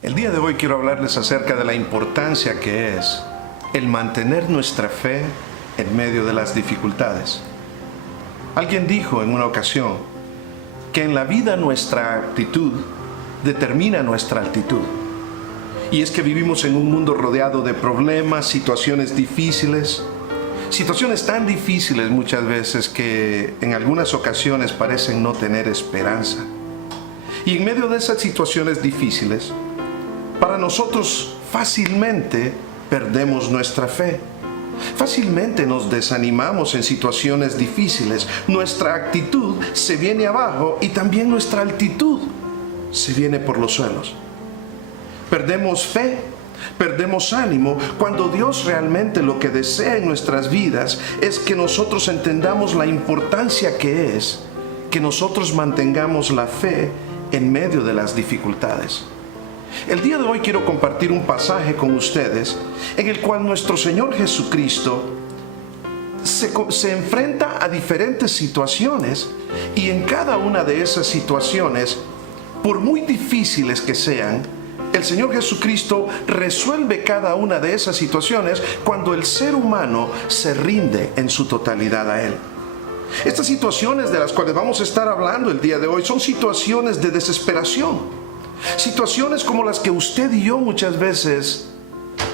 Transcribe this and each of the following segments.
El día de hoy quiero hablarles acerca de la importancia que es el mantener nuestra fe en medio de las dificultades. Alguien dijo en una ocasión que en la vida nuestra actitud determina nuestra altitud. Y es que vivimos en un mundo rodeado de problemas, situaciones difíciles, situaciones tan difíciles muchas veces que en algunas ocasiones parecen no tener esperanza. Y en medio de esas situaciones difíciles, para nosotros fácilmente perdemos nuestra fe. Fácilmente nos desanimamos en situaciones difíciles. Nuestra actitud se viene abajo y también nuestra altitud se viene por los suelos. Perdemos fe, perdemos ánimo cuando Dios realmente lo que desea en nuestras vidas es que nosotros entendamos la importancia que es que nosotros mantengamos la fe en medio de las dificultades. El día de hoy quiero compartir un pasaje con ustedes en el cual nuestro Señor Jesucristo se enfrenta a diferentes situaciones, y en cada una de esas situaciones, por muy difíciles que sean, el Señor Jesucristo resuelve cada una de esas situaciones cuando el ser humano se rinde en su totalidad a Él. Estas situaciones de las cuales vamos a estar hablando el día de hoy son situaciones de desesperación. Situaciones como las que usted y yo muchas veces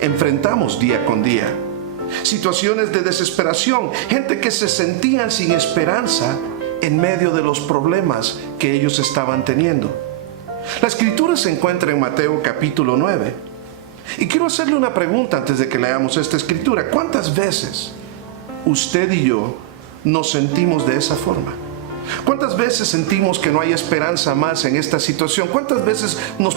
enfrentamos día con día. Situaciones de desesperación, gente que se sentían sin esperanza en medio de los problemas que ellos estaban teniendo. La escritura se encuentra en Mateo capítulo 9. Y quiero hacerle una pregunta antes de que leamos esta escritura. ¿Cuántas veces usted y yo nos sentimos de esa forma? ¿Cuántas veces sentimos que no hay esperanza más en esta situación? ¿Cuántas veces nos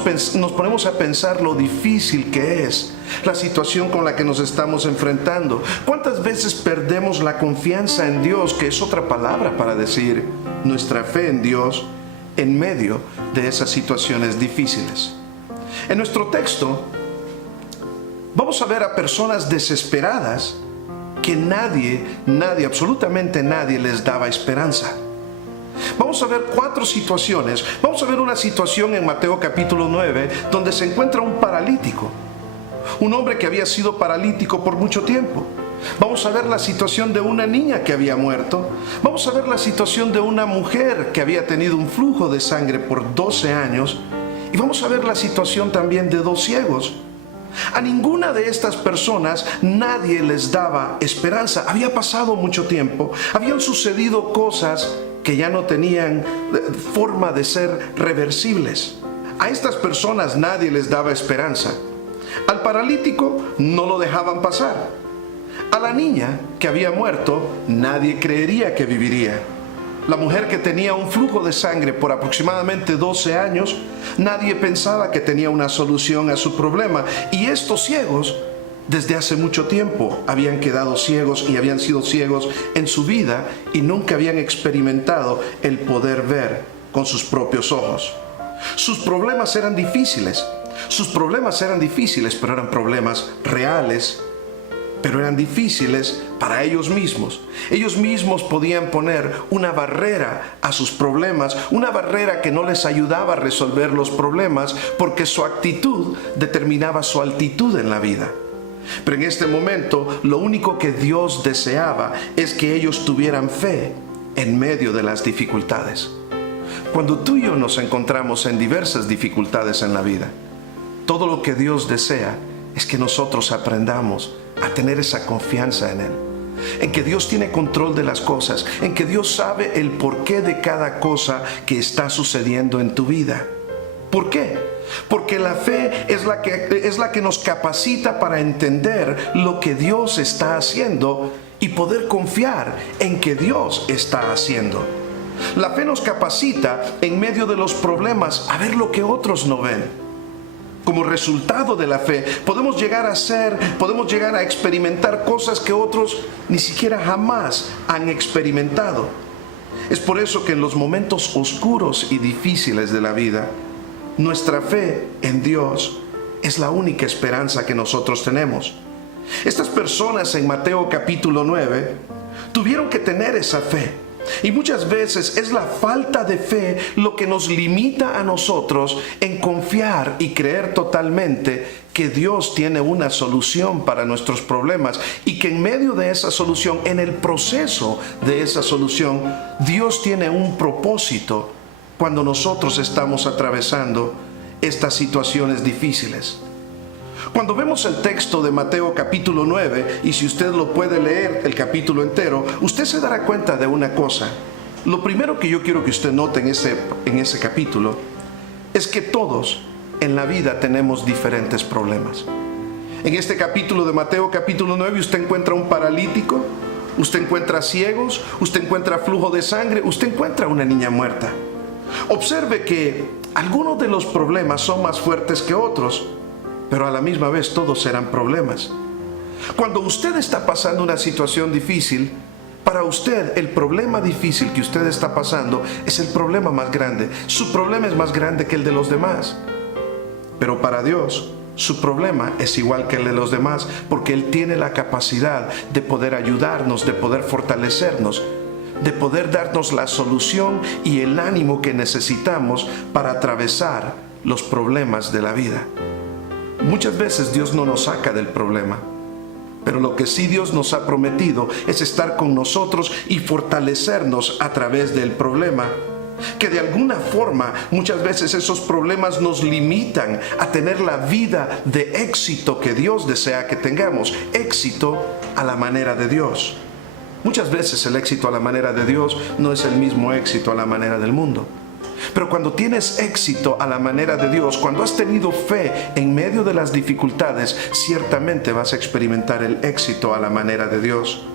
ponemos a pensar lo difícil que es la situación con la que nos estamos enfrentando? ¿Cuántas veces perdemos la confianza en Dios, que es otra palabra para decir nuestra fe en Dios, en medio de esas situaciones difíciles? En nuestro texto vamos a ver a personas desesperadas que nadie, absolutamente nadie les daba esperanza. Vamos a ver 4 situaciones. Vamos a ver una situación en Mateo capítulo 9 donde se encuentra un paralítico, un hombre que había sido paralítico por mucho tiempo. Vamos a ver la situación de una niña que había muerto. Vamos a ver la situación de una mujer que había tenido un flujo de sangre por 12 años. Y vamos a ver la situación también de 2 ciegos. A ninguna de estas personas nadie les daba esperanza. Había pasado mucho tiempo, habían sucedido cosas que ya no tenían forma de ser reversibles. A estas personas nadie les daba esperanza. Al paralítico no lo dejaban pasar. A la niña que había muerto nadie creería que viviría. La mujer que tenía un flujo de sangre por aproximadamente 12 años, nadie pensaba que tenía una solución a su problema. Y estos ciegos, desde hace mucho tiempo, habían quedado ciegos y habían sido ciegos en su vida y nunca habían experimentado el poder ver con sus propios ojos. Sus problemas eran difíciles, pero eran problemas reales. Pero eran difíciles para ellos mismos. Ellos mismos podían poner una barrera a sus problemas, una barrera que no les ayudaba a resolver los problemas, porque su actitud determinaba su altitud en la vida. Pero en este momento, lo único que Dios deseaba es que ellos tuvieran fe en medio de las dificultades. Cuando tú y yo nos encontramos en diversas dificultades en la vida, todo lo que Dios desea es que nosotros aprendamos a tener esa confianza en Él, en que Dios tiene control de las cosas, en que Dios sabe el porqué de cada cosa que está sucediendo en tu vida. ¿Por qué? Porque la fe es la que nos capacita para entender lo que Dios está haciendo y poder confiar en que Dios está haciendo. La fe nos capacita en medio de los problemas a ver lo que otros no ven. Como resultado de la fe, podemos llegar a experimentar cosas que otros ni siquiera jamás han experimentado. Es por eso que en los momentos oscuros y difíciles de la vida, nuestra fe en Dios es la única esperanza que nosotros tenemos. Estas personas en Mateo capítulo 9 tuvieron que tener esa fe. Y muchas veces es la falta de fe lo que nos limita a nosotros en confiar y creer totalmente que Dios tiene una solución para nuestros problemas y que en medio de esa solución, en el proceso de esa solución, Dios tiene un propósito cuando nosotros estamos atravesando estas situaciones difíciles. Cuando vemos el texto de Mateo capítulo 9, y si usted lo puede leer el capítulo entero, usted se dará cuenta de una cosa. Lo primero que yo quiero que usted note en ese capítulo es que todos en la vida tenemos diferentes problemas. En este capítulo de Mateo capítulo 9 usted encuentra un paralítico, usted encuentra ciegos, usted encuentra flujo de sangre, usted encuentra una niña muerta. Observe que algunos de los problemas son más fuertes que otros, pero a la misma vez todos eran problemas. Cuando usted está pasando una situación difícil, para usted el problema difícil que usted está pasando es el problema más grande. Su problema es más grande que el de los demás. Pero para Dios, su problema es igual que el de los demás, porque Él tiene la capacidad de poder ayudarnos, de poder fortalecernos, de poder darnos la solución y el ánimo que necesitamos para atravesar los problemas de la vida. Muchas veces Dios no nos saca del problema, pero lo que sí Dios nos ha prometido es estar con nosotros y fortalecernos a través del problema, que de alguna forma muchas veces esos problemas nos limitan a tener la vida de éxito que Dios desea que tengamos, éxito a la manera de Dios. Muchas veces el éxito a la manera de Dios no es el mismo éxito a la manera del mundo. Pero cuando tienes éxito a la manera de Dios, cuando has tenido fe en medio de las dificultades, ciertamente vas a experimentar el éxito a la manera de Dios.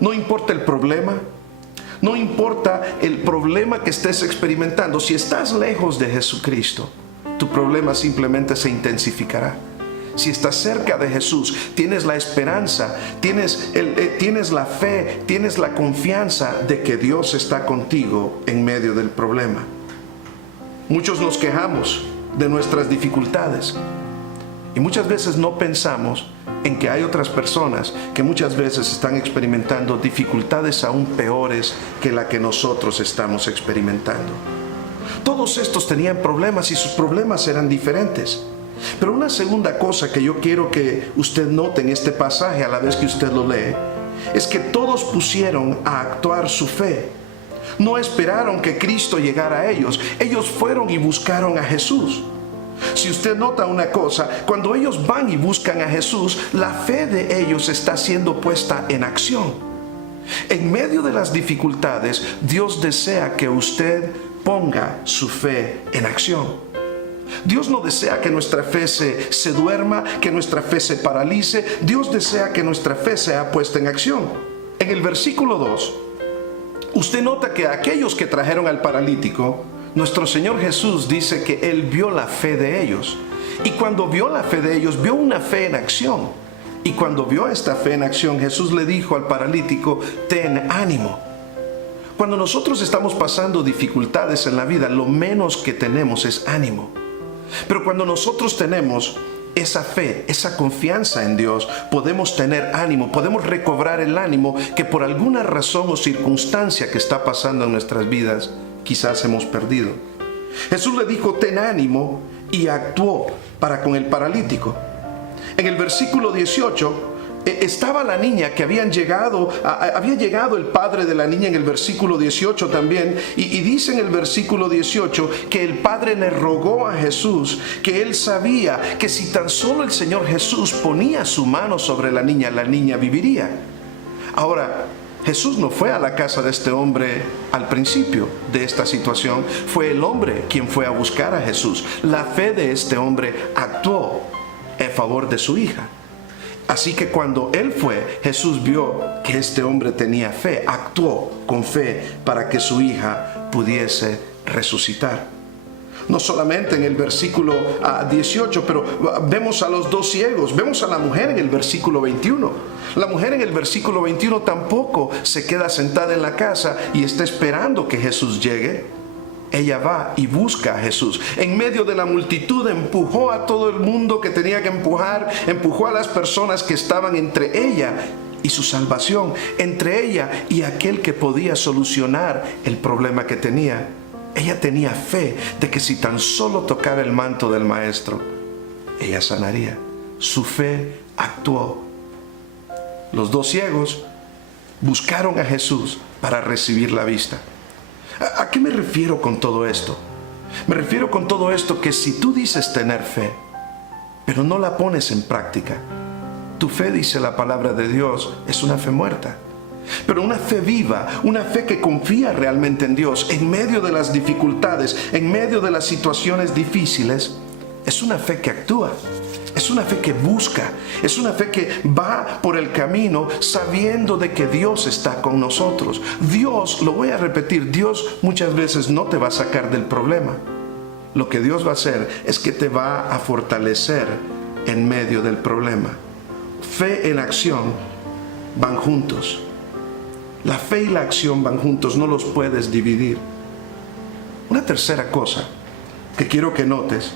No importa el problema, no importa el problema que estés experimentando, si estás lejos de Jesucristo, tu problema simplemente se intensificará. Si estás cerca de Jesús, tienes la esperanza, tienes la fe, tienes la confianza de que Dios está contigo en medio del problema. Muchos nos quejamos de nuestras dificultades y muchas veces no pensamos en que hay otras personas que muchas veces están experimentando dificultades aún peores que la que nosotros estamos experimentando. Todos estos tenían problemas y sus problemas eran diferentes. Pero una segunda cosa que yo quiero que usted note en este pasaje a la vez que usted lo lee, es que todos pusieron a actuar su fe. No esperaron que Cristo llegara a ellos. Ellos fueron y buscaron a Jesús. Si usted nota una cosa, cuando ellos van y buscan a Jesús, la fe de ellos está siendo puesta en acción. En medio de las dificultades, Dios desea que usted ponga su fe en acción. Dios no desea que nuestra fe se duerma, que nuestra fe se paralice. Dios desea que nuestra fe sea puesta en acción. En el versículo 2, usted nota que aquellos que trajeron al paralítico, nuestro Señor Jesús dice que Él vio la fe de ellos. Y cuando vio la fe de ellos, vio una fe en acción. Y cuando vio esta fe en acción, Jesús le dijo al paralítico, ten ánimo. Cuando nosotros estamos pasando dificultades en la vida, lo menos que tenemos es ánimo. Pero cuando nosotros tenemos esa fe, esa confianza en Dios, podemos tener ánimo, podemos recobrar el ánimo que por alguna razón o circunstancia que está pasando en nuestras vidas, quizás hemos perdido. Jesús le dijo, ten ánimo, y actuó para con el paralítico. En el versículo 18, estaba la niña que había llegado el padre de la niña en el versículo 18 también, y dice en el versículo 18 que el padre le rogó a Jesús, que él sabía que si tan solo el Señor Jesús ponía su mano sobre la niña viviría. Ahora, Jesús no fue a la casa de este hombre al principio de esta situación, fue el hombre quien fue a buscar a Jesús. La fe de este hombre actuó en favor de su hija. Así que cuando él fue, Jesús vio que este hombre tenía fe, actuó con fe para que su hija pudiese resucitar. No solamente en el versículo 18, pero vemos a los dos ciegos, vemos a la mujer en el versículo 21. La mujer en el versículo 21 tampoco se queda sentada en la casa y está esperando que Jesús llegue. Ella va y busca a Jesús. En medio de la multitud empujó a todo el mundo que tenía que empujar, empujó a las personas que estaban entre ella y su salvación entre ella y aquel que podía solucionar el problema que tenía. Ella tenía fe de que si tan solo tocaba el manto del Maestro, ella sanaría. Su fe actuó. Los dos ciegos buscaron a Jesús para recibir la vista. ¿A qué me refiero con todo esto? Me refiero con todo esto que si tú dices tener fe, pero no la pones en práctica, tu fe, dice la palabra de Dios, es una fe muerta. Pero una fe viva, una fe que confía realmente en Dios en medio de las dificultades, en medio de las situaciones difíciles, es una fe que actúa, es una fe que busca, es una fe que va por el camino sabiendo de que Dios está con nosotros. Dios, lo voy a repetir, Dios muchas veces no te va a sacar del problema. Lo que Dios va a hacer es que te va a fortalecer en medio del problema. Fe en acción van juntos. La fe y la acción van juntos, no los puedes dividir. Una tercera cosa que quiero que notes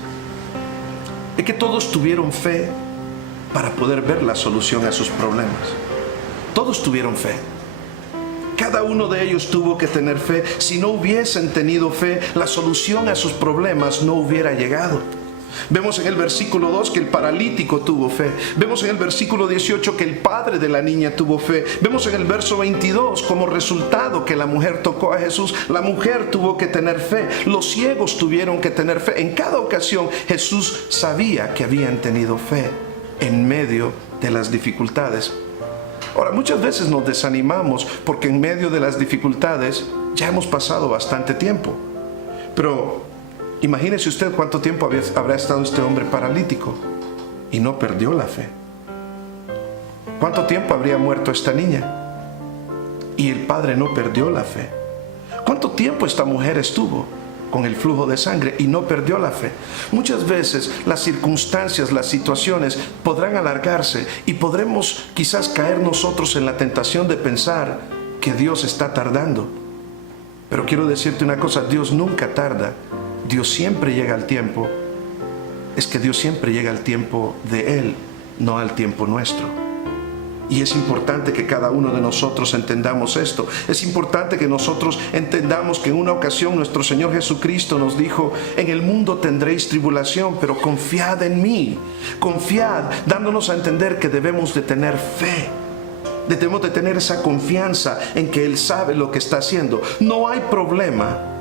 es que todos tuvieron fe para poder ver la solución a sus problemas. Todos tuvieron fe. Cada uno de ellos tuvo que tener fe. Si no hubiesen tenido fe, la solución a sus problemas no hubiera llegado. Vemos en el versículo 2 que el paralítico tuvo fe. Vemos en el versículo 18 que el padre de la niña tuvo fe. Vemos en el verso 22 como resultado que la mujer tocó a Jesús. La mujer tuvo que tener fe. Los ciegos tuvieron que tener fe. En cada ocasión Jesús sabía que habían tenido fe en medio de las dificultades. Ahora, muchas veces nos desanimamos porque en medio de las dificultades ya hemos pasado bastante tiempo. Pero imagínese usted cuánto tiempo habrá estado este hombre paralítico y no perdió la fe. ¿Cuánto tiempo habría muerto esta niña y el padre no perdió la fe? ¿Cuánto tiempo esta mujer estuvo con el flujo de sangre y no perdió la fe? Muchas veces las circunstancias, las situaciones podrán alargarse y podremos quizás caer nosotros en la tentación de pensar que Dios está tardando. Pero quiero decirte una cosa, Dios nunca tarda. Dios siempre llega al tiempo. Es que Dios siempre llega al tiempo de Él, no al tiempo nuestro. Y es importante que cada uno de nosotros entendamos esto. Es importante que nosotros entendamos que en una ocasión nuestro Señor Jesucristo nos dijo: en el mundo tendréis tribulación, pero confiad en mí. Confiad, dándonos a entender que debemos de tener fe. Debemos de tener esa confianza en que Él sabe lo que está haciendo. No hay problema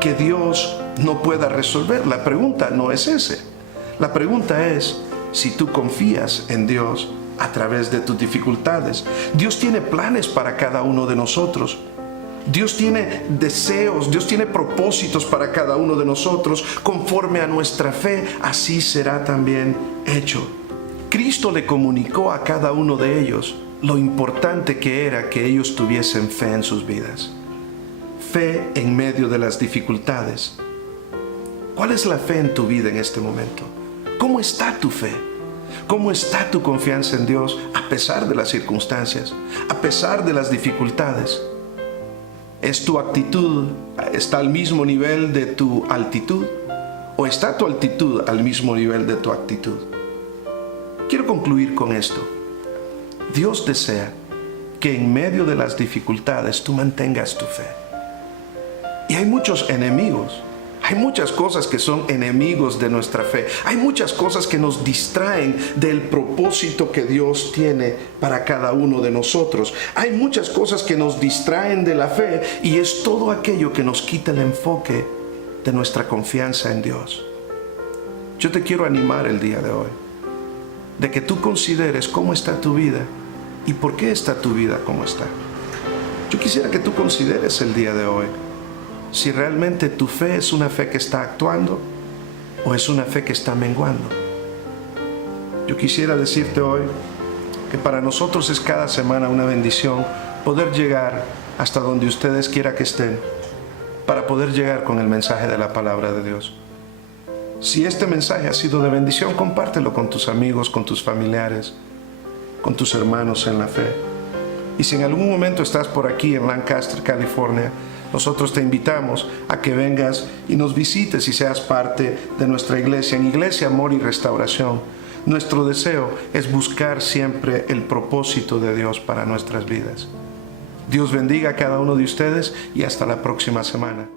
que Dios no pueda resolver. La pregunta no es ese. La pregunta es si tú confías en Dios a través de tus dificultades. Dios tiene planes para cada uno de nosotros. Dios tiene deseos, Dios tiene propósitos para cada uno de nosotros. Conforme a nuestra fe, así será también hecho. Cristo le comunicó a cada uno de ellos lo importante que era que ellos tuviesen fe en sus vidas. Fe en medio de las dificultades. ¿Cuál es la fe en tu vida en este momento? ¿Cómo está tu fe? ¿Cómo está tu confianza en Dios a pesar de las circunstancias, a pesar de las dificultades? ¿Es tu actitud, está al mismo nivel de tu altitud? ¿O está tu altitud al mismo nivel de tu actitud? Quiero concluir con esto. Dios desea que en medio de las dificultades tú mantengas tu fe. Y hay muchos enemigos. Hay muchas cosas que son enemigos de nuestra fe. Hay muchas cosas que nos distraen del propósito que Dios tiene para cada uno de nosotros. Hay muchas cosas que nos distraen de la fe y es todo aquello que nos quita el enfoque de nuestra confianza en Dios. Yo te quiero animar el día de hoy, de que tú consideres cómo está tu vida y por qué está tu vida como está. Yo quisiera que tú consideres el día de hoy si realmente tu fe es una fe que está actuando o es una fe que está menguando. Yo quisiera decirte hoy que para nosotros es cada semana una bendición poder llegar hasta donde ustedes quiera que estén, para poder llegar con el mensaje de la palabra de Dios. Si este mensaje ha sido de bendición, compártelo con tus amigos, con tus familiares, con tus hermanos en la fe. Y si en algún momento estás por aquí en Lancaster, California, nosotros te invitamos a que vengas y nos visites y seas parte de nuestra iglesia, en Iglesia Amor y Restauración. Nuestro deseo es buscar siempre el propósito de Dios para nuestras vidas. Dios bendiga a cada uno de ustedes y hasta la próxima semana.